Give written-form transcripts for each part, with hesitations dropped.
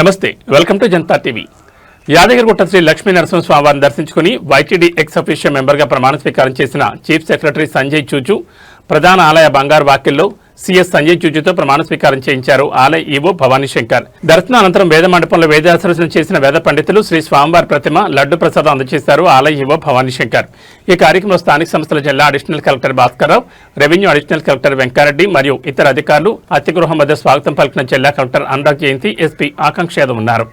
నమస్తే, welcome to Janata TV. Yadagirigutta Shri Lakshmi నరసింహస్వామివారిని దర్శించుకుని YTD ex officio మెంబర్గా ప్రమాణ స్వీకారం చేసిన చీఫ్ సెక్రటరీ సంజయ్ చూచు ప్రధాన ఆలయ బంగారు వాకిల్లో సీఎస్ సంజయ్ చూచుతో ప్రమాణ స్వీకారం చేయించారు ఆలయ ఈవో భవానీ శంకర్. దర్శనానంతరం వేద మండపంలో వేదాసరసన చేసిన వేద పండితులు శ్రీ స్వామివారి ప్రతిమ లడ్డు ప్రసాదం అందజేశారు ఆలయ ఈవో భవానీ శంకర్. ఈ కార్యక్రమంలో స్థానిక సంస్థల జిల్లా additional collector Bhaskar Rao, revenue additional collector Venka Reddy మరియు ఇతర అధికారులు అతిథిగృహం వద్ద స్వాగతం పలికిన జిల్లా కలెక్టర్ అనురాగ్ జయంతి, ఎస్పీ ఆకాంక్ష యాదవ్ ఉన్నారు.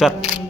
Sir.